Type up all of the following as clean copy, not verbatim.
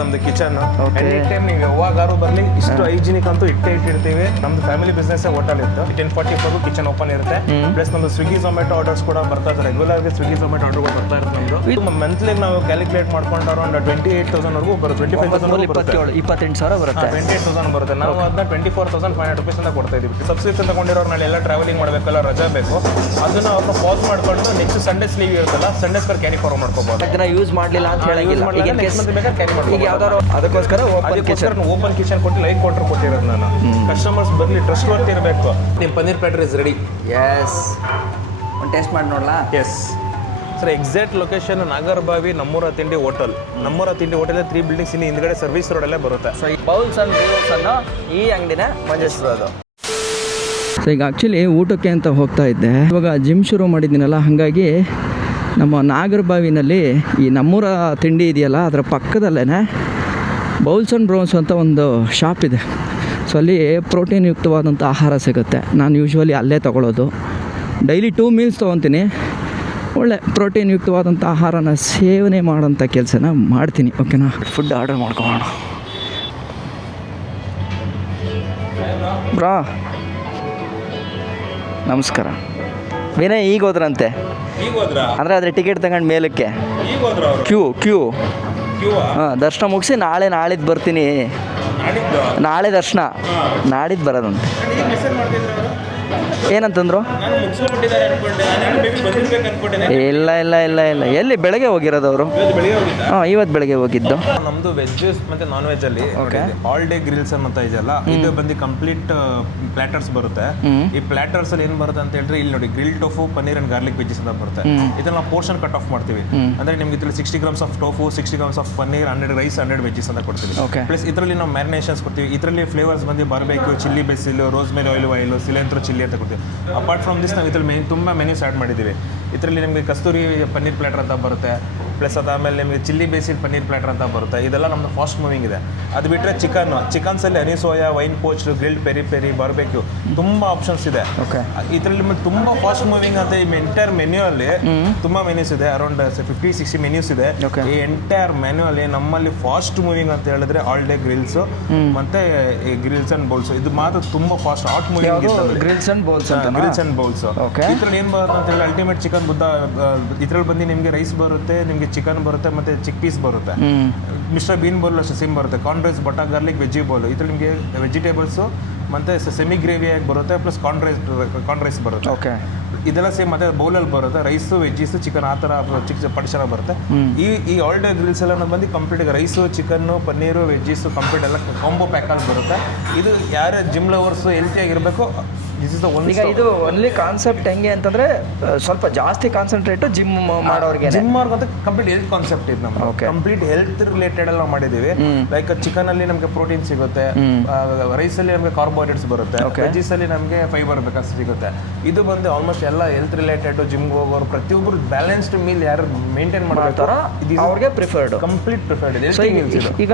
ನಮ್ದು kitchen any time ನೀವು ಯಾವಾಗಾರು ಬರಲಿ ಇಷ್ಟು ಹೈಜಿನಿಕ್ ಅಂತೂ ಇಟ್ಟಿರ್ತೀವಿ. ನಮ್ದು ಫ್ಯಾಮಿಲಿ ಬಿಸ್ನೆಸ್ ಹೋಟೆಲ್ ಇತ್ತು. 10:44 ಕಿಚನ್ ಓಪನ್ ಇರುತ್ತೆ. ಪ್ಲಸ್ ನಮ್ದು ಸ್ವಿಗ್ಗಿ ಝೊಮ್ಯಾಟೊ ಆರ್ಡರ್ಸ್ ಕೂಡ ಬರ್ತಾ ಇದ್ದಾರೆ. ರೆಗ್ಯುಲರ್ ಸ್ವಿಗ್ಗಿ ಝೊಮ್ಯಾಟೊ ಆರ್ಡರ್ ಬರ್ತಾ ಇರುತ್ತೆ. ನಮ್ದು ಮಂತ್ಲಿ ನಾವು ಕ್ಯಾಲ್ಕುಲೇಟ್ ಮಾಡ್ಕೊಂಡು ಅರೌಂಡ್ 28,000 ಬರುತ್ತೆ. 28,000 ಬರುತ್ತೆ. 28,000 ಬರುತ್ತೆ. ನಾವು ಅದನ್ನ 24,500 rupees ಅಂತ ಕೊಡ್ತಾ ಇದೀವಿ. ಸಬ್ಸ್ಕ್ರಿಪ್ಷನ್ ತಗೊಂಡಿರೋರು ನಾಳೆ ಎಲ್ಲ ಟ್ರಾವೆಲಿಂಗ್ ಮಾಡಬೇಕಲ್ಲ, ರಜಾ ಬೇಕು, ಅದನ್ನ ಅವ್ರನ್ನ ಪಾಸ್ ಮಾಡ್ಕೊಂಡು ನೆಕ್ಸ್ಟ್ ಸಂಡೇಸ್ ಲೀವ್ ಇರುತ್ತಲ್ಲ, ಸಂಡೇಸ್ ಕ್ಯಾರಿ ಫಾರ್ವರ್ಡ್ ಮಾಡ್ಕೋಬಹುದು. ಅದನ್ನ ಯೂಸ್ ಮಾಡಲಿಲ್ಲ ಅಂತ ಹೇಳಂಗಿಲ್ಲ. ಈಗ ಯಾವ್ದಾರು ಅದಕ್ಕೋಸ್ಕರ ಓಪನ್ ಕಿಚನ್ ಕೊಟ್ಟು ಲೈಕ್ ಕ್ವಾರ್ಟರ್ ಕೊಟ್ಟಿರೋದು ನಾನು. ಕಸ್ಟಮರ್ಸ್ ಬರಲಿ, ಟ್ರಸ್ಟ್ ವರ್ತ್ ಇರಬೇಕು. ನಿಮ್ಮ paneer platter is ready. Yes, ಒಂದು ಟೇಸ್ಟ್ ಮಾಡಿ ನೋಡಲಾ? Yes sir, exact location Nagarbhavi Nammura Tindi hotel. ನಮ್ಮೂರ ತಿಂಡಿ ಹೋಟೆಲ್ 3 ಬಿಲ್ಡಿಂಗ್ಸ್ ಇನ್ನು ಹಿಂದ್ಗಡೆ ಸರ್ವಿಸ್ ರೋಡಲ್ಲೇ ಬರುತ್ತೆ. ಸೊ ಈ ಬೌಲ್ಸ್ ಅಂಡ್ ವ್ಯೂಸ್ ಅನ್ನೋ ಈ ಅಂಗಡಿನ ಮಂಜೇಶ್ವರದು. ಸೊ ಈಗ ಆ್ಯಕ್ಚುಲಿ ಊಟಕ್ಕೆ ಅಂತ ಹೋಗ್ತಾ ಇದ್ದೆ. ಇವಾಗ ಜಿಮ್ ಶುರು ಮಾಡಿದ್ದೀನಲ್ಲ, ಹಾಗಾಗಿ ನಮ್ಮ ನಾಗರಬಾವಿನಲ್ಲಿ ಈ ನಮ್ಮೂರ ತಿಂಡಿ ಇದೆಯಲ್ಲ, ಅದರ ಪಕ್ಕದಲ್ಲೇ ಬೌಲ್ಸ್ ಆ್ಯಂಡ್ ಬ್ರೌನ್ಸ್ ಅಂತ ಒಂದು ಶಾಪ್ ಇದೆ. ಸೊ ಅಲ್ಲಿ ಪ್ರೋಟೀನ್ ಯುಕ್ತವಾದಂಥ ಆಹಾರ ಸಿಗುತ್ತೆ. ನಾನು ಯೂಶ್ವಲಿ ಅಲ್ಲೇ ತೊಗೊಳ್ಳೋದು. ಡೈಲಿ 2 ಮೀಲ್ಸ್ ತೊಗೊತೀನಿ. ಒಳ್ಳೆ ಪ್ರೋಟೀನ್ ಯುಕ್ತವಾದಂಥ ಆಹಾರನ ಸೇವನೆ ಮಾಡೋಂಥ ಕೆಲಸನ ಮಾಡ್ತೀನಿ. ಓಕೆನಾ? ಫುಡ್ ಆರ್ಡರ್ ಮಾಡ್ಕೊಳ್ಳೋಣ. ಬ್ರಾ ನಮಸ್ಕಾರ. ವಿನಯ್ ಈಗ ಹೋದ್ರಂತೆ ಅಂದರೆ ಅದ್ರ ಟಿಕೆಟ್ ತಗೊಂಡು ಮೇಲಕ್ಕೆ ಕ್ಯೂ ಹಾಂ, ದರ್ಶನ ಮುಗಿಸಿ ನಾಳಿದ್ದು ಬರ್ತೀನಿ. ನಾಳೆ ದರ್ಶನ, ನಾಡಿದ್ದು ಬರೋದಂತೆ. ಏನಂತಂದ್ರು? ಇಲ್ಲ ಇಲ್ಲ ಇಲ್ಲ ಇಲ್ಲ, ಎಲ್ಲಿ ಬೆಳಗ್ಗೆ ಹೋಗಿರೋದು ಅವರು? ಹಾಂ, ಇವತ್ತು ಬೆಳಗ್ಗೆ ಹೋಗಿದ್ದು. ನಮ್ದು ವೆಜ್ ಮತ್ತೆ ನಾನ್ ವೆಜ್ ಅಲ್ಲಿ ಆಲ್ ಡೇ ಗ್ರಿಲ್ಸ್ ಅಂತ ಇದೆಯಲ್ಲ, ಇದು ಬಂದು ಕಂಪ್ಲೀಟ್ ಪ್ಲಾಟರ್ಸ್ ಬರುತ್ತೆ. ಈ ಪ್ಲಾಟರ್ಸ್ ಅಲ್ಲಿ ಏನ್ ಬರುತ್ತೆ ಅಂತ ಹೇಳಿದ್ರೆ, ಇಲ್ಲಿ ನೋಡಿ grill tofu, paneer and garlic wedges ಅಂತ ಬರುತ್ತೆ. ಇದನ್ನ ನಾವು ಪೋರ್ಷನ್ ಕಟ್ ಆಫ್ ಮಾಡ್ತೀವಿ. ಅಂದ್ರೆ ನಿಮ್ಗೆ ಇದ್ರಲ್ಲಿ 60 grams of tofu, 60 grams of paneer, 100 rice, 100 veggies ಅಂತ ಕೊಡ್ತೀವಿ. ಪ್ಲಸ್ ಇದರಲ್ಲಿ ನಾವು ಮ್ಯಾರಿನೇಷನ್ಸ್ ಕೊಡ್ತೀವಿ. ಇದರಲ್ಲಿ ಫ್ಲೇವರ್ಸ್ ಬಂದು barbecue, chilli basil, rosemary oil, cilantro chilli ಅಂತ ಕೊಡ್ತೀವಿ. ಅಪಾರ್ಟ್ ಫ್ರಮ್ ದಿಸ್ ನಾವು ಇದ್ರಲ್ಲಿ ತುಂಬ ಮೆನ್ಯೂಸ್ ಆ್ಯಡ್ ಮಾಡಿದ್ದೀವಿ. ಇದರಲ್ಲಿ ನಿಮಗೆ ಕಸ್ತೂರಿ ಪನ್ನೀರ್ ಪ್ಲಾಟರ್ ಅಂತ ಬರುತ್ತೆ. ಪ್ಲಸ್ ಅದಾದಮೇಲೆ ನಿಮಗೆ ಚಿಲ್ಲಿ ಬೇಸಿಲ್ ಪನ್ನೀರ್ ಪ್ಲಾಟರ್ ಅಂತ ಬರುತ್ತೆ. ಇದೆಲ್ಲ ನಮ್ಮದು ಫಾಸ್ಟ್ ಮೂವಿಂಗ್ ಇದೆ. ಅದು ಬಿಟ್ಟರೆ ಚಿಕನ್ಸಲ್ಲಿ honey soya, wine poach, grilled peri peri, barbecue ತುಂಬ ಆಪ್ಷನ್ಸ್ ಇದೆ. ಇದರಲ್ಲಿ ನಿಮಗೆ ತುಂಬ ಫಾಸ್ಟ್ ಮೂವಿಂಗ್ ಅಂತ ಈ ಎಂಟೈರ್ ಮೆನ್ಯೂ ಅಲ್ಲಿ ತುಂಬ ಮೆನ್ಯೂಸ್ ಇದೆ. ಅರೌಂಡ್ 50-60 ಮೆನ್ಯೂಸ್ ಇದೆ. ಈ ಎಂಟೈರ್ ಮೆನ್ಯೂ ಅಲ್ಲಿ ನಮ್ಮಲ್ಲಿ ಫಾಸ್ಟ್ ಮೂವಿಂಗ್ ಅಂತ ಹೇಳಿದ್ರೆ ಆಲ್ ಡೇ ಗ್ರಿಲ್ಸ್ ಮತ್ತೆ ಗ್ರಿಲ್ಸ್ ಅಂಡ್ ಬೌಲ್ಸ್. ಇದು ಮಾತ್ರ ತುಂಬ fast hot moving grills and bowls. ಇದ್ರಲ್ಲಿ ಏನು ಬರುತ್ತೆ ಅಂತ ಹೇಳಿ ಅಲ್ಟಿಮೇಟ್ ಚಿಕನ್ ಬುದ್ಧ. ಇದ್ರಲ್ಲಿ ಬಂದು ನಿಮಗೆ ರೈಸ್ ಬರುತ್ತೆ, ನಿಮಗೆ ಚಿಕನ್ ಬರುತ್ತೆ, ಮತ್ತೆ ಚಿಕ್ ಪೀಸ್ ಬರುತ್ತೆ. ಮಿಸ್ಟರ್ ಬೀನ್ ಬೌಲ್ ಅಷ್ಟೇ ಸೇಮ್ ಬರುತ್ತೆ. Corn rice, butter garlic, veggie bowl. ಇದ್ರಲ್ಲಿ ನಿಮಗೆ ವೆಜಿಟೇಬಲ್ಸು ಮತ್ತೆ ಸೆಮಿ ಗ್ರೇವಿ ಆಗಿ ಬರುತ್ತೆ. ಪ್ಲಸ್ ಕಾರ್ನ್ ರೈಸ್ ಬರುತ್ತೆ. ಇದೆಲ್ಲ ಸೇಮ್. ಮತ್ತೆ ಬೌಲಲ್ಲಿ ಬರುತ್ತೆ ರೈಸು, ವೆಜ್ಜೀಸ್, ಚಿಕನ್, ಆ ಥರ ಚಿಕ್ಕ ಪಡಿಶನ ಬರುತ್ತೆ. ಈ ಆಲ್ ಡೇ ಗ್ರಿಲ್ಸ್ ಎಲ್ಲ ಬಂದು complete rice, chicken, paneer, veggies complete ಎಲ್ಲ ಕಾಂಬೋ ಪ್ಯಾಕಲ್ಲಿ ಬರುತ್ತೆ. ಇದು ಯಾರೇ ಜಿಮ್ ಲವರ್ಸು ಹೆಲ್ತಿಯಾಗಿರಬೇಕು, ದಿಸ್ ಇಸ್ ದ ಒನ್. ಈಗ ಇದು ಒನ್ಲಿ ಕಾನ್ಸೆಪ್ಟ್ ಹೆಂಗೆ ಅಂತಂದ್ರೆ ಸ್ವಲ್ಪ ಜಾಸ್ತಿ ಕಾನ್ಸಂಟ್ರೇಟ್ ಜಿಮ್ ಮಾಡೋರಿಗೆ, ಜಿಮ್ ಅವ್ರಿಗಂತ ಕಂಪ್ಲೀಟ್ ಹೆಲ್ತ್ ಕಾನ್ಸೆಪ್ಟ್ ಇದು ನಮ್ಗೆ. ಕಂಪ್ಲೀಟ್ ಹೆಲ್ತ್ ರಿಲೇಟೆಡ್ ಎಲ್ಲ ಮಾಡಿದ್ದೀವಿ. ಲೈಕ್ ಚಿಕನ್ ಅಲ್ಲಿ ನಮಗೆ ಪ್ರೋಟೀನ್ ಸಿಗುತ್ತೆ, ರೈಸ್ ಅಲ್ಲಿ ನಮಗೆ ಕಾರ್ಬೋಹೈಡ್ರೇಟ್ಸ್ ಬರುತ್ತೆ, ವೆಜ್ಜೀಸ್ ಅಲ್ಲಿ ನಮಗೆ ಫೈಬರ್ ಬೇಕಾದ್ರೆ ಸಿಗುತ್ತೆ. ಇದು ಬಂದು ಆಲ್ಮೋಸ್ಟ್ ಎಲ್ಲ ಹೆಲ್ತ್ ರಿಲೇಟೆಡ್ ಜಿಮ್ಗೆ ಹೋಗೋರು ಪ್ರತಿಯೊಬ್ಬರು ಬ್ಯಾಲೆನ್ಸ್ಡ್ ಮೀಲ್ ಯಾರು ಮೇಂಟೈನ್ ಮಾಡ್ತಾರೋ ಅವ್ರಿಗೆ ಪ್ರಿಫರ್ಡ್, ಕಂಪ್ಲೀಟ್ ಪ್ರಿಫರ್ಡ್ ಇದೆ. ಈಗ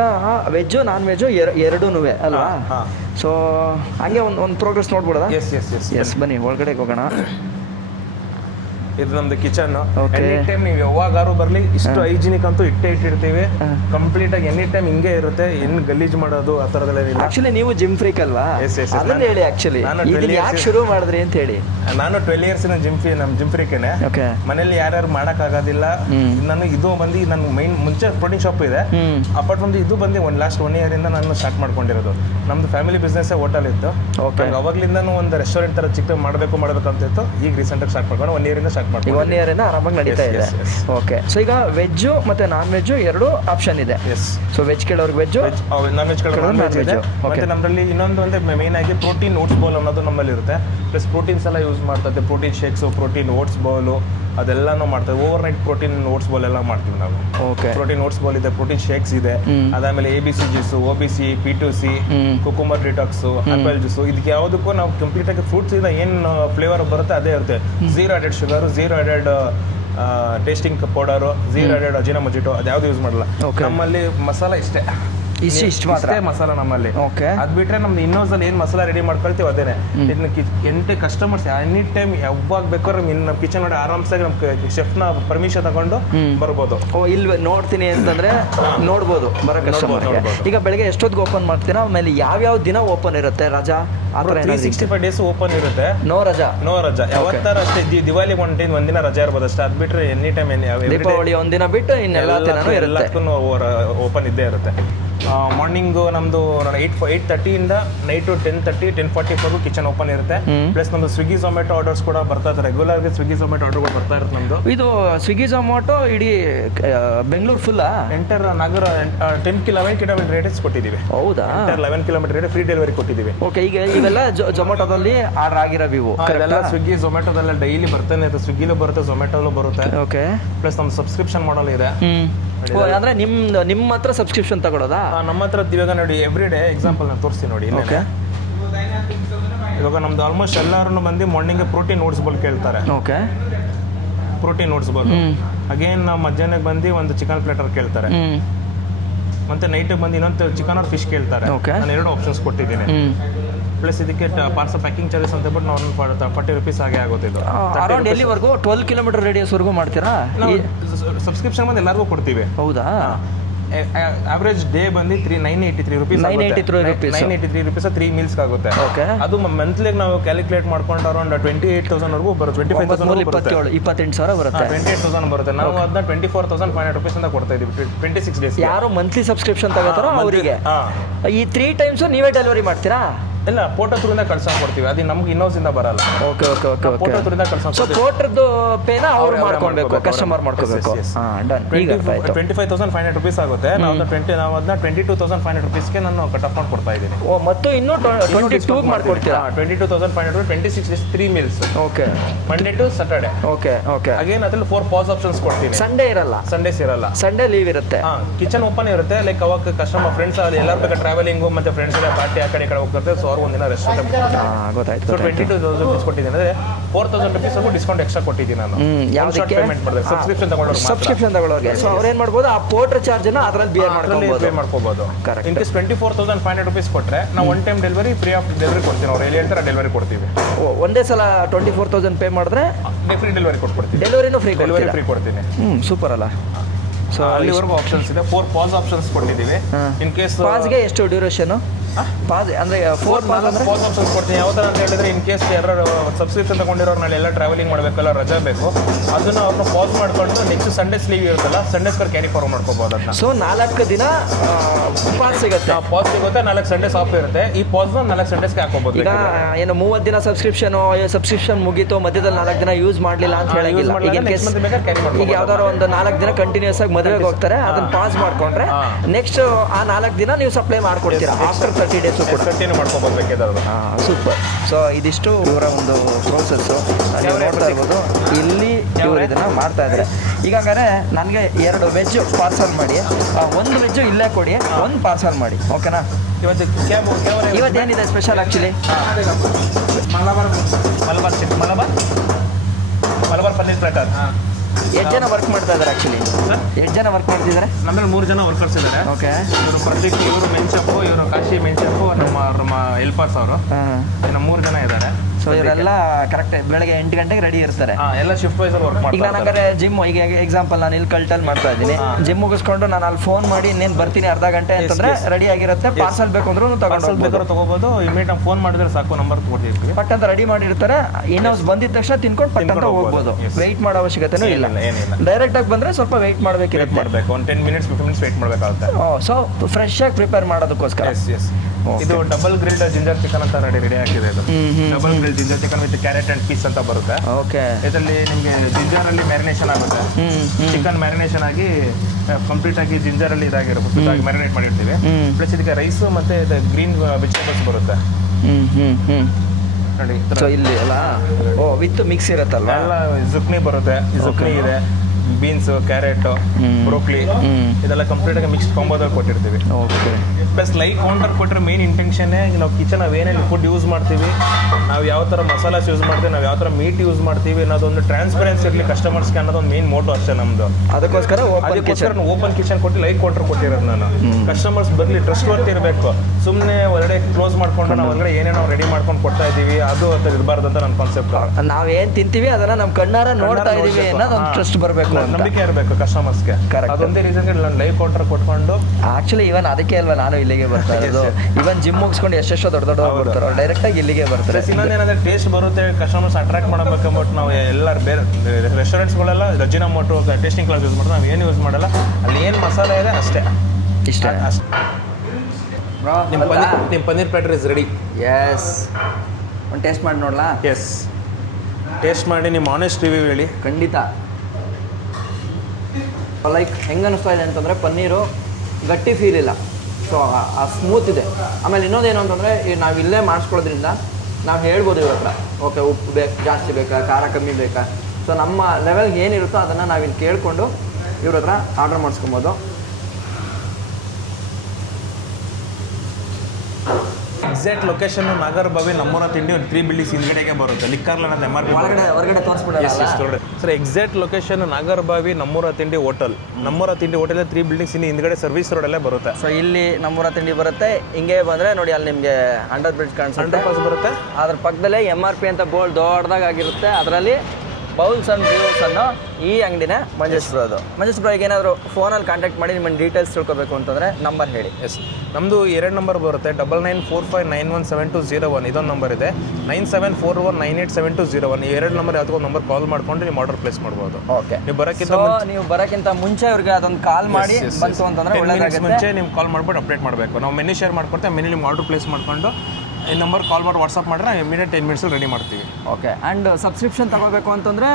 ವೆಜ್ಜು ನಾನ್ ವೆಜ್ಜು ಎರಡೂ ಅಲ್ವಾ? ಸೊ ಹಂಗೆ ಒಂದು ಪ್ರೋಗ್ರೆಸ್ ನೋಡ್ಬೋದಾ? ಎಸ್ ಬನ್ನಿ ಒಳಗಡೆ ಹೋಗೋಣ. ಇದು ನಮ್ದು ಕಿಚನ್. ಎನಿ ಟೈಮ್ ನೀವು ಯಾವಾಗಾರು ಬರಲಿ ಇಷ್ಟು ಹೈಜಿನಿಕ್ ಅಂತೂ ಇಟ್ಟಿರ್ತೀವಿ. ಕಂಪ್ಲೀಟ್ ಆಗಿ ಎನಿ ಟೈಮ್ ಹಿಂಗೆ ಇರುತ್ತೆ. ಏನು ಗಲೀಜ್ ಮಾಡೋದು ಆ ಥರದಲ್ಲ. ಆಕ್ಚುಲಿ ನೀವು ಜಿಮ್ ಫ್ರೀಕ್ ಅಲ್ವಾ? ಅದನ್ನ ಹೇಳಿ. ಆಕ್ಚುಲಿ ಯಾಕೆ ಶುರು ಮಾಡಿದ್ರಿ ಅಂತ ಹೇಳಿ. ನಾನು 12 years ಜಿಮ್ ಫ್ರೀಕೇನೆ. ಮನೇಲಿ ಯಾರ್ಯಾರು ಮಾಡೋಕ್ಕಾಗೋದಿಲ್ಲ. ನಾನು ಇದು ಬಂದು ನನ್ನ ಮೈನ್ ಮುಂಚೆ ಪ್ರೋಟೀನ್ ಶಾಪ್ ಇದೆ. ಅಪಾರ್ಟ್ ಫ್ರಮ್ ಇದು ಬಂದು ಲಾಸ್ಟ್ 1 year ಇಂದ ನಾನು ಸ್ಟಾರ್ಟ್ ಮಾಡ್ಕೊಂಡಿರೋದು. ನಮ್ದು ಫ್ಯಾಮಿಲಿ ಬಿಸ್ನೆಸ್ ಹೋಟೆಲ್ ಇತ್ತು. ಅವಾಗ್ಲಿಂದ ಒಂದು ರೆಸ್ಟೋರೆಂಟ್ ತರ ಚಿಕ್ಕ ಮಾಡಬೇಕು ಅಂತ ಇತ್ತು. ಈಗ ರೀಸೆಂಟ್ ಆಗಿ ಸ್ಟಾರ್ಟ್ ಮಾಡ್ಕೊಂಡು 1 year ಇಂದ 1 year ಇಂದ ಆರಾಮಾಗಿ ನಡೀತಾ ಇದೆ. ಓಕೆ. ಸೊ ಈಗ ವೆಜ್ಜು ಮತ್ತೆ ನಾನ್ ವೆಜ್ಜು ಎರಡು ಆಪ್ಷನ್ ಇದೆ. So veg ಕೇಳೋರ್ಗೆ veg, non veg ಕೇಳೋರ್ಗೆ non veg ಇದೆ. ಮತ್ತೆ ನಮ್ಮಲ್ಲಿ ಇನ್ನೊಂದು ಅಂದ್ರೆ ಮೇನ್ ಆಗಿ ಪ್ರೋಟೀನ್ ಓಟ್ಸ್ ಬೌಲ್ ಅನ್ನೋದು ನಮ್ಮಲ್ಲಿ ಇರುತ್ತೆ. ಪ್ಲಸ್ ಪ್ರೋಟೀನ್ಸ್ ಎಲ್ಲ ಯೂಸ್ ಮಾಡ್ತದೆ. Protein shakes, protein oats bowl ಅದೆಲ್ಲನೂ ಮಾಡ್ತೇವೆ. Overnight protein oats bowl ಎಲ್ಲ ಮಾಡ್ತೀವಿ ನಾವು. ಪ್ರೋಟೀನ್ ಓಟ್ಸ್ ಬೌಲ್ ಇದೆ, ಪ್ರೋಟೀನ್ ಶೇಕ್ಸ್ ಇದೆ. ಅದಾದ್ಮೇಲೆ ABC juice, OBC, P2C, cucumber detox, apple juice. ಇದಕ್ಕೆ ಯಾವುದಕ್ಕೂ ನಾವು ಕಂಪ್ಲೀಟ್ ಆಗಿ ಫ್ರೂಟ್ಸ್ ಇಂದ ಏನು ಫ್ಲೇವರ್ ಬರುತ್ತೆ ಅದೇ ಇರುತ್ತೆ. 0 added sugar, 0 added tasting powder, 0 added Ajinomoto ಅದು ಯಾವುದು ಯೂಸ್ ಮಾಡಲ್ಲ. ನಮ್ಮಲ್ಲಿ ಮಸಾಲ ಇಷ್ಟೇ. ಇಷ್ಟು ಮಾತ್ರ ಇಷ್ಟೇ ಮಸಾಲ ನಮ್ಮಲ್ಲಿ. ಓಕೆ. ಅದ್ ಬಿಟ್ರೆ ನಮ್ದು ಇನ್ನೊಂದ್ಸಲ ಏನ್ ಮಸಾಲ ರೆಡಿ ಮಾಡ್ಕೊಳ್ತೀವಿ ಅದೇನೆ. ಎಂಟು ಕಸ್ಟಮರ್ಸ್ ಎನಿ ಟೈಮ್ ಯಾವಾಗ ಬೇಕಾದ್ರೆ ನಮ್ಮ ಕಿಚನ್ ನೋಡಿ ಆರಾಮ್ಸಾಗಿ ನಮ್ಮ ಶೆಫ್ನ ಪರ್ಮಿಷನ್ ತಗೊಂಡು ಬರ್ಬೋದು. ಇಲ್ಲಿ ನೋಡ್ತೀನಿ ಅಂತಂದ್ರೆ ನೋಡ್ಬೋದು ಬರೋ ಕಸ್ಟಮರ್ಗೆ. ಈಗ ಬೆಳಗ್ಗೆ ಎಷ್ಟೊತ್ತಿಗೆ ಓಪನ್ ಮಾಡ್ತೀರಾ, ಆಮೇಲೆ ಯಾವ್ಯಾವ ದಿನ ಓಪನ್ ಇರುತ್ತೆ, ರಜಾ ಆ ಥರ 365 ಡೇಸ್ ಓಪನ್ ಇರುತ್ತೆ. ನೋ ರಜಾ ಯಾವತ್ತಾರ ಅಷ್ಟೇ. ದಿವಾಲಿ ಒಂದಿನ ರಜಾ ಇರ್ಬೋದು ಅಷ್ಟೇ. ಅದ್ ಬಿಟ್ರೆ ಎನಿ ಟೈಮ್ ದೀಪಾವಳಿ ಒಂದಿನ ಬಿಟ್ಟು ಇನ್ನೆಲ್ಲ ದಿನಾನು ಇರುತ್ತೆ, ಓಪನ್ ಇದ್ದೇ ಇರುತ್ತೆ. ಮಾರ್ನಿಂಗ್ ನಮ್ದು 8:30 ಇಂದ ನೈಟು 10:30 10:45 ಕಿಚನ್ ಓಪನ್ ಇರುತ್ತೆ. ಪ್ಲಸ್ ನಮ್ದು ಸ್ವಿಗ್ಗಿ ಝೊಮ್ಯಾಟೊ ಆರ್ಡರ್ಸ್ ಕೂಡ ಬರ್ತಾ ಇರುತ್ತೆ. ರೆಗ್ಯುಲರ್ ಸ್ವಿಗ್ಗಿ ಝೊಮ್ಯಾಟೊ ಆರ್ಡರ್ ಬರ್ತಾ ಇರುತ್ತೆ ನಮ್ದು. ಇದು ಸ್ವಿಗ್ಗಿ ಝೊಮ್ಯಾಟೊ ಇಡೀ ಬೆಂಗಳೂರು ಫುಲ್ಲಾ ಎಂಟರ್ ನಗರ 11 ಕಿಲೋಮೀಟರ್ ರೇಡಿಯಸ್ ಕೊಟ್ಟಿದ್ದೀವಿ. ಹೌದಾ? 11 ಕಿಲೋಮೀಟರ್ ರೇಡಿಯಸ್ ಫ್ರೀ ಡೆಲಿವರಿ ಕೊಟ್ಟಿದ್ದೀವಿ. ಓಕೆ. ಈಗ ಇವೆಲ್ಲ ಝೊಮ್ಯಾಟೊದಲ್ಲಿ ಆರ್ಡರ್ ಆಗಿರೋವು ಇವು? ಇದೆಲ್ಲ ಸ್ವಿಗ್ಗಿ ಝೊಮ್ಯಾಟೊದಲ್ಲ ಡೈಲಿ ಬರ್ತಾನೆ ಇರುತ್ತೆ. ಸ್ವಿಗ್ಗಿಲೂ ಬರುತ್ತೆ, ಝೊಮ್ಯಾಟೊಲ್ಲೂ ಬರುತ್ತೆ. ಓಕೆ. ಪ್ಲಸ್ ನಮ್ಮ ಸಬ್ಸ್ಕ್ರಿಪ್ಷನ್ ಮಾಡಲ್ ಇದೆ. ಅಂದ್ರೆ ನಿಮ್ಮ ಹತ್ರ ಸಬ್ಸ್ಕ್ರಿಪ್ಷನ್ ತಗೊಳ್ಳೋದಾ? ನಮ್ಮ ಹತ್ರ ಇವಾಗ ನೋಡಿ ಎವ್ರಿ ಡೇ ಎಕ್ಸಾಂಪಲ್ ನಾನು ತೋರಿಸ್ತೀನಿ ನೋಡಿ. ಇವಾಗ ನಮ್ದು ಆಲ್ಮೋಸ್ಟ್ ಎಲ್ಲರೂ ಬಂದು ಮಾರ್ನಿಂಗ್ ಪ್ರೋಟೀನ್ ಓಟ್ಸ್ ಬಾಲ್ ಕೇಳ್ತಾರೆ. Okay. Protein oats ball. Again ನಾವು ಮಧ್ಯಾಹ್ನಕ್ಕೆ ಬಂದು ಒಂದು ಚಿಕನ್ ಪ್ಲೇಟರ್ ಕೇಳ್ತಾರೆ. ಮತ್ತೆ ನೈಟಿಗೆ ಬಂದು ಇನ್ನೊಂದು ಚಿಕನ್ ಆರ್ ಫಿಶ್ ಕೇಳ್ತಾರೆ. ನಾನು 2 ಆಪ್ಷನ್ಸ್ ಕೊಟ್ಟಿದ್ದೀನಿ. ಪ್ಲಸ್ ಇದಕ್ಕೆ ಪಾರ್ಸಲ್ ಪ್ಯಾಕಿಂಗ್ ಚಾರ್ಜಸ್ ಅಂತ ಹೇಳ್ಬಿಟ್ಟು ನಾವು 40 ರೂಪೀಸ್ ಹಾಗೆ ಆಗುತ್ತೆ. ಇದು ಅರೌಂಡ್ ಎಲ್ಲಿವರೆಗೂ 12 ಕಿಲೋಮೀಟರ್ ರೇಡಿಯಸ್ವರೆಗೂ ಮಾಡ್ತೀರಾ? ಸಬ್ಸ್ಕ್ರಿಪ್ಷನ್ ಬಂದು ಎಲ್ಲರಿಗೂ ಕೊಡ್ತೀವಿ. ಹೌದಾ? ಅವರೇಜ್ ಡೇ ಬಂದು 983 ರೂಪೀಸ್. 983 ರೂಪೀಸ್ 3 ಮೀಲ್ಸ್ ಆಗುತ್ತೆ. ಅದು ಮಂತ್ಲಿಗೆ ನಾವು ಕ್ಯಾಲ್ಕುಲೇಟ್ ಮಾಡ್ಕೊಂಡು ಅರೌಂಡ್ 28,000 ವರೆಗೂ ಬರುತ್ತೆ. 28,000 ಬರುತ್ತೆ. 28,000 ಬರುತ್ತೆ. ನಾವು ಅದನ್ನ 24,500 ರೂಪೀಸ್ ಅಂತ ಕೊಡ್ತಾ ಇದೀವಿ 26 ಡೇಸ್. ಯಾರು ಮಂತ್ಲಿ ಸಬ್ಸ್ಕ್ರಿಪ್ಷನ್ ತಗೋತಾರೋ ಅವರಿಗೆ ಈ 3 ಟೈಮ್ಸ್ ನೀವೇ ಡೆಲಿವರಿ ಮಾಡ್ತೀರಾ? ಇಲ್ಲ, ಪೋಟೋ ಥ್ರೂಯಿಂದ ಕಳ್ಸಂಗ್ ಕೊಡ್ತೀವಿ. ಅದು ನಮ್ಗೆ ಇನ್ನೋಸ್ ಇಂದ ಬರಲ್ಲ. Okay okay okay okay. Photo ಥ್ರೂಯಿಂದ ಕಳ್ಸಂಗ್. ಸೊ ಪೋಟರ್ದು ಪೇನ ಅವ್ರು ಮಾಡ್ಕೊಬೇಕು, ಕಸ್ಟಮರ್ ಮಾಡ್ಕೋಬೇಕು. ಡನ್. 25,500 ರೂಪೀಸ್ ಆಗುತ್ತೆ. ನಾವು ಅದನ್ನ 22,500 ರೂಪೀಸ್ಗೆ ನಾನು ಕಟ್ ಆಫ್ ಮಾಡಿ ಕೊಡ್ತಾ ಇದ್ದೀನಿ. ಮತ್ತು ಇನ್ನೂ 22 ಮಾಡ್ಕೊಡ್ತೀರಾ? 22,500 26 days 3 meals. Okay. Monday to Saturday. Okay okay. Again ಅದ್ರಲ್ಲಿ 4 ಪಾಸ್ ಆಪ್ಷನ್ಸ್ ಕೊಡ್ತೀನಿ. ಸಂಡೇ ಇರಲ್ಲ? ಸಂಡೇಸ್ ಇರಲ್ಲ. ಸಂಡೇ ಲೀವ್ ಇರುತ್ತೆ. ಕಿಚನ್ ಓಪನ್ ಇರುತ್ತೆ. ಲೈಕ್ ಅವಾಗ ಕಸ್ಟಮರ್ ಫ್ರೆಂಡ್ಸ್ ಎಲ್ಲರ ಬೇಕಾದ್ರೆ ಟ್ರಾವೆಲಿಂಗು ಮತ್ತೆ ಫ್ರೆಂಡ್ಸ್ ಎಲ್ಲ ಪಾರ್ಟಿ ಆ ಕಡೆ ಹೋಗ್ತಾರೆ. ಸೊ ಅವ್ರು ಒಂದಿನ ರೆಸ್ಟ್ ಗೊತ್ತಾಯ್ತು. 22,000 ರೂಪೀಸ್ ಕೊಟ್ಟಿದ್ದೀನಿ. ಅಂದ್ರೆ 4,000 ರೂಪೀಸ್ ಡಿಸ್ಕೌಂಟ್ ಎಕ್ಸ್ಟ್ರಾ ಕೊಟ್ಟಿದ್ದೀನಿ ನಾನು. ಯಾವುದಕ್ಕೆ? ಪೇಮೆಂಟ್ ಮಾಡಿದ್ರೆ ಸಬ್ಸ್ಕ್ರಿಪ್ಷನ್ ತಗೊಳ್ಳೋರಿಗೆ. ಸೊ ಅವ್ರೇನ್ ಮಾಡ್ಬೋದು, ಆ ಪೋರ್ಟರ್ ಚಾರ್ಜ್ ಅನ್ನ ಅದರಲ್ಲಿ ಪೇ ಮಾಡ್ಕೋಬಹುದು. ಇನ್ ಕೇಸ್ 24,500 ರೂಪೀಸ್ ಕೊಟ್ರೆ ನಾವು one time delivery free of delivery ಕೊಡ್ತೀವಿ. ಅವ್ರು ಎಲ್ಲಿ ಹೇಳ್ತಾರೆ ಡೆಲಿವರಿ ಕೊಡ್ತೀವಿ. ಒಂದೇ ಸಲ 24,000 ಪೇ ಮಾಡಿದ್ರೆ ಫ್ರೀ ಡೆಲಿವರಿ ಕೊಡ್ತೀವಿ. ಡೆಲಿವರಿನೂ ಫ್ರೀ ಕೊಡ್ತೀನಿ. ಸೂಪರ್ ಅಲ್ಲ? ಸೊ ಅಲ್ಲಿವರೆಗೂ ಆಪ್ಷನ್ಸ್ ಇದೆ. 4 ಪಾಸ್ ಆಪ್ಷನ್ಸ್ ಕೊಟ್ಟಿದ್ದೀವಿ. ಇನ್ ಕೇಸ್ ಪಾಸ್ಗೆ ಎಷ್ಟು ಡ್ಯೂರೇಷನ್? ಪಾಸ್ ಅಂದ್ರೆ 4 ಪಾಸ್ ಆಪ್ಷನ್ಸ್ ಕೊಡ್ತೀನಿ. ಯಾವ ಥರ ಅಂತ ಹೇಳಿದ್ರೆ ಇನ್ ಕೇಸ್ ಯಾರು ಸಬ್ಸ್ಕ್ರಿಪ್ಷನ್ ತಗೊಂಡಿರೋರು ನಾಳೆ ಎಲ್ಲ ಟ್ರಾವೆಲಿಂಗ್ ಮಾಡಬೇಕಲ್ಲ, ರಜಾ ಬೇಕು, ಅದನ್ನ ಅವ್ರನ್ನ ಪಾಸ್ ಮಾಡ್ಕೊಂಡು ನೆಕ್ಸ್ಟ್ ಸಂಡೇಸ್ ಲೀವ್ ಇರುತ್ತಲ್ಲ, ಸಂಡೇಸ್ ಕ್ಯಾರಿ ಫಾರ್ವರ್ಡ್ ಮಾಡ್ಕೋಬಹುದು ಅದನ್ನ. ಸೊ 4 ದಿನ ಪಾಸ್ ಸಿಗುತ್ತೆ. ಪಾಸ್ ಸಿಗುತ್ತೆ. 4 ಸಂಡೇಸ್ ಆಫ್ ಇರುತ್ತೆ. ಈ ಪಾಸ್ನ 4 ಸಂಡೇಸ್ಗೆ ಹಾಕೋಬಹುದು. ಈಗ ಏನು 30 ದಿನ ಸಬ್ಸ್ಕ್ರಿಪ್ಷನ್ ಮುಗೀತು, ಮಧ್ಯದಲ್ಲಿ 4 ದಿನ ಯೂಸ್ ಮಾಡಲಿಲ್ಲ ಅಂತ ಹೇಳಿಲ್ಲ. ಈಗ ಯಾವ್ದಾದ್ರು ಒಂದು 4 ದಿನ ಕಂಟಿನ್ಯೂಸ್ ಆಗಿ ಮದುವೆಗೆ ಹೋಗ್ತಾರೆ, ಅದನ್ನ ಪಾಸ್ ಮಾಡ್ಕೊಂಡ್ರೆ ನೆಕ್ಸ್ಟ್ ಆ 4 ದಿನ ನೀವು ಸಪ್ಲೈ ಮಾಡ್ಕೊಡ್ತೀರಾ. ಆಫ್ಟರ್ 30 ಡೇಸ್ ಕಂಟಿನ್ಯೂ ಮಾಡ್ಕೋಬಹುದು ಬೇಕಾದ್ರೆ. ಸೂಪರ್. ಸೊ ಇದಿಷ್ಟು ಇವರ ಒಂದು ಪ್ರೋಸೆಸ್ಸು ನೀವು ನೋಡ್ತಾ ಇರ್ಬೋದು. ಇಲ್ಲಿ ಇವರು ಇದನ್ನ ಮಾಡ್ತಾ ಇದ್ದಾರೆ. ಈಗ ಹಂಗಾರೆ ನನಗೆ 2 ವೆಜ್ ಪಾರ್ಸಲ್ ಮಾಡಿ, 1 ವೆಜ್ ಇಲ್ಲೇ ಕೊಡಿ, 1 ಪಾರ್ಸಲ್ ಮಾಡಿ. ಓಕೆನಾ? ಇವತ್ತೇನಿದೆ special actually? Malabar paneer platter. ಎಷ್ಟು ಜನ ವರ್ಕ್ ಮಾಡ್ತಾ ಇದ್ದಾರೆ ಆ್ಯಕ್ಚುಲಿ? ಎಷ್ಟು ಜನ ವರ್ಕ್ ಮಾಡ್ತಿದ್ದಾರೆ? ನಮ್ಮಲ್ಲಿ 3 ಜನ ವರ್ಕರ್ಸ್ ಇದ್ದಾರೆ. ಓಕೆ. ಇವರು ಪ್ರತೀಕ್, ಇವರು ಮೆನ್ಶಪ್ಪು, ಇವರು ಕಾಶಿ ಮೆನ್ಶಪ್ಪು, ನಮ್ಮ ಹೆಲ್ಪರ್ಸ್ ಅವರು. ಇನ್ನು 3 ಜನ ಇದ್ದಾರೆ. ಸೊ ಇವರೆಲ್ಲ ಕರೆಕ್ಟ್ ಬೆಳಗ್ಗೆ 8 ಗಂಟೆಗೆ ರೆಡಿ ಇರ್ತಾರೆ. ಎಲ್ಲ ಶಿಫ್ಟ್ ವೈಸ್ ವರ್ಕ್ ಮಾಡ್ತಾರೆ. ಈಗ ನಾನು ಹಂಗಾರೆ ಜಿಮ್, ಈಗ ಎಕ್ಸಾಂಪಲ್ ನಾನು ಇಲ್ಲಿ ಕಲ್ಟಲ್ಲಿ ಮಾಡ್ತಾ ಇದ್ದೀನಿ, ಜಿಮ್ ಮುಗಿಸ್ಕೊಂಡು ನಾನು ಅಲ್ಲಿ ಫೋನ್ ಮಾಡಿ ಇನ್ನೇನು ಬರ್ತೀನಿ ಅರ್ಧ ಗಂಟೆ ಅಂತಂದ್ರೆ ರೆಡಿ ಆಗಿರುತ್ತೆ. ಪಾರ್ಸಲ್ ಬೇಕು ಅಂದ್ರೂ ತಗೋಬಹುದು. ಇಮಿಡಿಯೇಟ್ ಫೋನ್ ಮಾಡಿದ್ರೆ ಸಾಕು, ನಂಬರ್ ಕೊಡ್ತೀವಿ. ಪಟ್ ಅಂತ ರೆಡಿ ಮಾಡಿರ್ತಾರೆ. ಇನ್ನೊಂದು ಬಂದಿದ ತಕ್ಷಣ ತಿನ್ಕೊಂಡು ಪಟ್ ಅಂತ ಹೋಗ್ಬೋದು. ವೆಯ್ಟ್ ಮಾಡೋ ಅವಶ್ಯಕತೆನೂ ಇಲ್ಲ. ಡೈರೆಕ್ಟ್ ಆಗಿ ಬಂದ್ರೆ ಸ್ವಲ್ಪ ವೆಯ್ಟ್ ಮಾಡಬೇಕು. ಒಂದು 10 ಮಿನಿಟ್ಸ್ 15 ಮಿನಿಟ್ಸ್ ವೆಯ್ಟ್ ಮಾಡಬೇಕಾಗುತ್ತೆ. ಸೊ ಫ್ರೆಶ್ ಆಗಿ ಪ್ರಿಪೇರ್ ಮಾಡೋದಕ್ಕೋಸ್ಕರ. ಇದು ಡಬಲ್ ಗ್ರಿಲ್ಡ್ ಜಿಂಜರ್ ಚಿಕನ್ ಅಂತ ರೆಡಿ ಆಗಿದೆ. ಇದು double grilled ginger chicken with carrot and peas ಅಂತ ಬರುತ್ತೆ. ಓಕೆ. ಇದರಲ್ಲಿ ನಿಮಗೆ ಜಿಂಜರ್ ಅಲ್ಲಿ ಮ್ಯಾರಿನೇಷನ್ ಆಗುತ್ತೆ. ಚಿಕನ್ ಮ್ಯಾರಿನೇಷನ್ ಆಗಿ ಕಂಪ್ಲೀಟ್ ಆಗಿ ಜಿಂಜರ್ ಅಲ್ಲಿ ಇದಾಗಿರುತ್ತೆ, ಮ್ಯಾರಿನೇಟ್ ಮಾಡಿರ್ತೀವಿ. ಪ್ಲಸ್ ಇದಕ್ಕೆ ರೈಸ್ ಮತ್ತೆ ಗ್ರೀನ್ ವೆಜಿಟೇಬಲ್ಸ್ ಬರುತ್ತೆ ನೋಡಿ. ಸೊ ಇಲ್ಲಿ ಅಲ್ಲ ವಿತ್ ಮಿಕ್ಸ್ ಇರುತ್ತಲ್ಲ, ಎಲ್ಲ ಜುಕ್ನಿ ಬರುತ್ತೆ. ಜುಕ್ನಿ ಇದೆ, ಬೀನ್ಸ್, ಕ್ಯಾರೆಟ್, ಬ್ರೋಕ್ಲಿ ಇದೆಲ್ಲ ಕಂಪ್ಲೀಟ್ ಆಗಿ ಮಿಕ್ಸ್ಡ್ ಕಾಂಬೋದಲ್ಲಿ ಕೊಟ್ಟಿರ್ತೀವಿ. ಓಕೆ. ಪ್ಲಸ್ ಲೈಕ್ ಕೌಂಟರ್ ಕೊಟ್ಟರೆ ಮೇನ್ ಇಂಟೆನ್ಷನ್ನೇ ನಾವು ಕಿಚನ್ ನಾವು ಏನೇನು ಫುಡ್ ಯೂಸ್ ಮಾಡ್ತೀವಿ, ನಾವು ಯಾವ ಥರ ಮಸಾಲಾಸ್ ಯೂಸ್ ಮಾಡ್ತೀವಿ, ನಾವು ಯಾವ ಥರ ಮೀಟ್ ಯೂಸ್ ಮಾಡ್ತೀವಿ ಅನ್ನೋದೊಂದು ಟ್ರಾನ್ಸ್ಪರೆನ್ಸಿ ಇರಲಿ ಕಸ್ಟಮರ್ಸ್ಗೆ ಅನ್ನೋದೊಂದು ಮೇನ್ ಮೋಟೋ ಅಷ್ಟೇ ನಮ್ಮದು. ಅದಕ್ಕೋಸ್ಕರ ಓಪನ್ ಕಿಚನ್ ಕೊಟ್ಟು ಲೈಕ್ ಕೌಂಟರ್ ಕೊಟ್ಟಿರೋದು ನಾನು. ಕಸ್ಟಮರ್ಸ್ ಬರಲಿ ಟ್ರಸ್ಟ್ ವರ್ತಿ ಇರಬೇಕು. ಸುಮ್ಮನೆ ಹೊರಗಡೆ ಕ್ಲೋಸ್ ಮಾಡ್ಕೊಂಡು ನಾವು ಹೊರಗಡೆ ಏನೇನೋ ರೆಡಿ ಮಾಡ್ಕೊಂಡು ಕೊಡ್ತಾ ಇದ್ದೀವಿ ಅದು ಅಂತ ಇರಬಾರ್ದು ಅಂತ ನನ್ನ ಕಾನ್ಸೆಪ್ಟ್. ನಾವೇನ್ ತಿಂತೀವಿ ಅದನ್ನ ನಮ್ಮ ಕಣ್ಣಾರ ನೋಡ್ತಾ ಇದೀವಿ ಅನ್ನೋದು ಒಂದು ಟ್ರಸ್ಟ್ ಬರಬೇಕು, ನಂಬಿಕೆ ಇರಬೇಕು ಕಸ್ಟಮರ್ಸ್ಗೆ. ಅದೊಂದೇ ರೀಸನ್ಗೆ ನಾನು ಲೈವ್ ಕೌಂಟರ್ ಕೊಟ್ಕೊಂಡು ಆಕ್ಚುಲಿ ಇವನ್ ಅದಕ್ಕೆ ಅಲ್ವಾ ನಾನು ಇಲ್ಲಿಗೆ ಬರ್ತಾ ಇರೋದು. ಇವನ್ ಜಿಮ್ ಮುಗಿಸ್ಕೊಂಡು ಎಷ್ಟೆಷ್ಟೋ ದೊಡ್ಡ ಬರ್ತಾರೆ, ಡೈರೆಕ್ಟ್ ಆಗಿ ಇಲ್ಲಿಗೆ ಬರ್ತಾರೆ. ಇನ್ನೊಂದೇನಂದ್ರೆ ಟೇಸ್ಟ್ ಬರುತ್ತೆ, ಕಸ್ಟಮರ್ಸ್ ಅಟ್ರಾಕ್ಟ್ ಮಾಡಬೇಕಂದ್ಬಿಟ್ಟು ನಾವು ಎಲ್ಲರೂ ಬೇರೆ ರೆಸ್ಟೋರೆಂಟ್ಸ್ಗಳೆಲ್ಲ ಅಜಿನೋಮೋಟೊ ಟೇಸ್ಟಿಂಗ್ ಕ್ಲಾಸ್ ಯೂಸ್ ಮಾಡ್ತಾರೆ, ನಾವು ಏನು ಯೂಸ್ ಮಾಡಲ್ಲ. ಅಲ್ಲಿ ಏನು ಮಸಾಲೆ ಇದೆ ಅಷ್ಟೇ ಇಷ್ಟ. ನಿಮ್ಮ paneer platter is ready. Yes, ಒಂದು ಟೇಸ್ಟ್ ಮಾಡಿ ನೋಡ್ಲಾ? ಎಸ್, ಟೇಸ್ಟ್ ಮಾಡಿ ನಿಮ್ಮ ಆನೆಸ್ಟ್ ರಿವ್ಯೂ ಹೇಳಿ. ಖಂಡಿತ. ಲೈಕ್ ಹೆಂಗೆ ಅನ್ನಿಸ್ತಾ ಇದೆ ಅಂತಂದರೆ ಪನ್ನೀರು ಗಟ್ಟಿ ಫೀಲ್ ಇಲ್ಲ, ಸೊ ಆ ಸ್ಮೂತ್ ಇದೆ. ಆಮೇಲೆ ಇನ್ನೊಂದೇನು ಅಂತಂದರೆ ನಾವು ಇಲ್ಲೇ ಮಾಡಿಸ್ಕೊಳ್ಳೋದ್ರಿಂದ ನಾವು ಹೇಳ್ಬೋದು ಇವ್ರ ಹತ್ರ, ಓಕೆ ಉಪ್ಪು ಬೇಕು ಜಾಸ್ತಿ ಬೇಕಾ, ಖಾರ ಕಮ್ಮಿ ಬೇಕಾ. ಸೊ ನಮ್ಮ ಲೆವೆಲ್ಗೆ ಏನಿರುತ್ತೋ ಅದನ್ನು ನಾವಿಲ್ಲಿ ಕೇಳಿಕೊಂಡು ಇವ್ರ ಹತ್ರ order ಮಾಡಿಸ್ಕೊಬೋದು. Exact location Nagarbhavi Nammura ತಿಂಡಿ ಒಂದು 3 ಬಿಲ್ಡಿಂಗ್ಸ್ ಹಿಂದ್ಗಡೆಗೆ ಬರುತ್ತೆ. ಲಿಕ್ಕರ್ಲ ಅಂತ MRP ಹೊರಗಡೆ ತೋರಿಸ್ಬಿಡೋಲ್ಲ sir. Exact location Nagarbhavi Nammura Tindi hotel. ನಮ್ಮೂರ ತಿಂಡಿ ಹೋಟೆಲ್ 3 ಬಿಲ್ಡಿಂಗ್ಸ್ ಇನ್ನು ಹಿಂದ್ಗಡೆ ಸರ್ವಿಸ್ ರೋಡಲ್ಲೇ ಬರುತ್ತೆ. ಸೊ ಇಲ್ಲಿ ನಮ್ಮೂರ ತಿಂಡಿ ಬರುತ್ತೆ. ಹಿಂಗೆ ಬಂದರೆ ನೋಡಿ ಅಲ್ಲಿ ನಿಮಗೆ ಅಂಡರ್ ಬ್ರಿಡ್ಜ್ ಕಾಣಿಸುತ್ತೆ, 100% ಬರುತ್ತೆ. ಅದ್ರ ಪಕ್ಕದಲ್ಲೇ MRP ಅಂತ ಬೋರ್ಡ್ ದೊಡ್ಡದಾಗಿರುತ್ತೆ. ಅದರಲ್ಲಿ ಬೌಲ್ಸ್ ಅಂಡ್ ವ್ಯೂಸ್ ಅನ್ನೋ ಈ ಅಂಗಡಿನೇ ಮಂಜೇಶ್ ಬ್ರೋ. ಅದು ಮಂಜೇಶ್ ಬ್ರೋಗೆ ಏನಾದರೂ ಫೋನಲ್ಲಿ ಕಾಂಟ್ಯಾಕ್ಟ್ ಮಾಡಿ ನಿಮ್ಮ ಡೀಟೇಲ್ಸ್ ತಿಳ್ಕೊಬೇಕು ಅಂತಂದರೆ ನಂಬರ್ ಹೇಳಿ. ಎಸ್, ನಮ್ಮದು 2 ನಂಬರ್ ಬರುತ್ತೆ, 9945917201 ಇದೊಂದು ನಂಬರ್ ಇದೆ, 9741987201. ಈ 2 ನಂಬರ್ ಯಾವುದೋ ಒಂದು ನಂಬರ್ ಕಾಲ್ ಮಾಡ್ಕೊಂಡು ನೀವು ಆರ್ಡರ್ ಪ್ಲೇಸ್ ಮಾಡ್ಬೋದು. ಓಕೆ, ನೀವು ಬರೋಕ್ಕಿಂತ ಮುಂಚೆ ಅವ್ರಿಗೆ ಅದೊಂದು ಕಾಲ್ ಮಾಡಿ ಬಂತು ಅಂತಂದರೆ ಒಳ್ಳೆದಾಗುತ್ತೆ. ಮುಂಚೆ ನೀವು ಕಾಲ್ ಮಾಡ್ಬಿಟ್ಟು ಅಪ್ಡೇಟ್ ಮಾಡಬೇಕು. ನಾವು ಮೆನು ಶೇರ್ ಮಾಡ್ಕೊಡ್ತೇವೆ, ಮೆನು ನಿಮ್ಮ ಆರ್ಡರ್ ಪ್ಲೇಸ್ ಮಾಡ್ಕೊಂಡು ಈ ನಂಬರ್ ಕಾಲ್ ಮಾಡಿ ವಾಟ್ಸಪ್ ಮಾಡಿದ್ರೆ ನಾವು ಇಮಿಡಿಯೇಟ್ 10 ಮಿನಿಟ್ಸಲ್ಲಿ ರೆಡಿ ಮಾಡ್ತೀವಿ. ಓಕೆ. ಆ್ಯಂಡ್ ಸಬ್ಸ್ಕ್ರಿಪ್ಷನ್ ತಗೋಬೇಕು ಅಂತಂದರೆ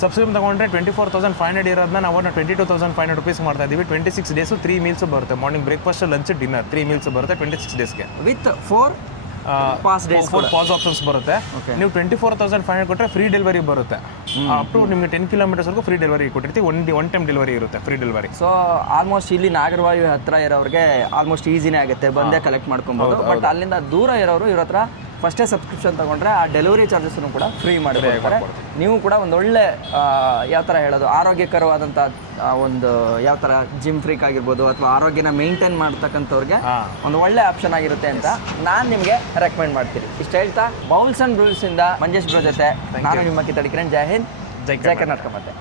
ಸಬ್ಸ್ಕ್ರಿಪ್ಷನ್ ತೊಗೊಂಡ್ರೆ 24,500 ಇರೋದನ್ನ ನಾವು 22,500 ರುಪೀಸ್ ಮಾಡ್ತಾ ಇದ್ದೀವಿ. 26 ಡೇಸು 3 ಮೀಲ್ಸ್ ಬರುತ್ತೆ. Morning breakfast, lunch, dinner 3 meals ಬರುತ್ತೆ 26 ಡೇಸ್ಗೆ ವಿತ್ 4 ಪಾಸ್ ಆಪ್ಷನ್ಸ್ ಬರುತ್ತೆ. ನೀವು 24,500 ಕೊಟ್ಟರೆ ಫ್ರೀ ಡೆಲಿವರಿ ಬರುತ್ತೆ. ಅಪ್ ಟು ನಿಮಗೆ 10 ಕಿಲೋಮೀಟರ್ಸ್ವರೆಗೂ ಫ್ರೀ ಡೆಲಿವರಿ ಕೊಟ್ಟಿರ್ತೀವಿ. ಒನ್ ಟೈಮ್ ಡೆಲಿವರಿ ಇರುತ್ತೆ, ಫ್ರೀ ಡೆಲಿವರಿ. ಸೊ ಆಲ್ಮೋಸ್ಟ್ ಇಲ್ಲಿ ನಾಗರಬಾವಿ ಹತ್ರ ಇರೋರಿಗೆ ಆಲ್ಮೋಸ್ಟ್ ಈಸಿನೇ ಆಗುತ್ತೆ, ಬಂದೇ ಕಲೆಕ್ಟ್ ಮಾಡ್ಕೊಬೋದು. ಬಟ್ ಅಲ್ಲಿಂದ ದೂರ ಇರೋರು ಇವ್ರ ಹತ್ರ ಫಸ್ಟೇ ಸಬ್ಸ್ಕ್ರಿಪ್ಷನ್ ತೊಗೊಂಡ್ರೆ ಆ ಡೆಲಿವರಿ ಚಾರ್ಜಸ್ಸನ್ನು ಕೂಡ ಫ್ರೀ ಮಾಡಿರ್ತಾರೆ. ನೀವು ಕೂಡ ಒಂದೊಳ್ಳೆ ಯಾವ ಥರ ಹೇಳೋದು, ಆರೋಗ್ಯಕರವಾದಂಥ ಒಂದು ಯಾವ ಥರ ಜಿಮ್ ಫ್ರೀಕ್ ಆಗಿರ್ಬೋದು ಅಥವಾ ಆರೋಗ್ಯನ ಮೇಂಟೈನ್ ಮಾಡ್ತಕ್ಕಂಥವ್ರಿಗೆ ಒಂದು ಒಳ್ಳೆ ಆಪ್ಷನ್ ಆಗಿರುತ್ತೆ ಅಂತ ನಾನು ನಿಮಗೆ ರೆಕಮೆಂಡ್ ಮಾಡ್ತೀನಿ. ಇಷ್ಟು ಹೇಳ್ತಾ ಬೌಲ್ಸ್ ಆ್ಯಂಡ್ ರೂಲ್ಸಿಂದ ಮಂಜೇಶ್ ಬ್ರೋ ಜೊತೆ ನಾನು ನಿಮ್ಮ ಕಿತ್ತಡಿ ಕಿರಣ್. ಜೈ ಹಿಂದ್, ಜೈ ಕರ್ನಾಟಕ. ಮತ್ತೆ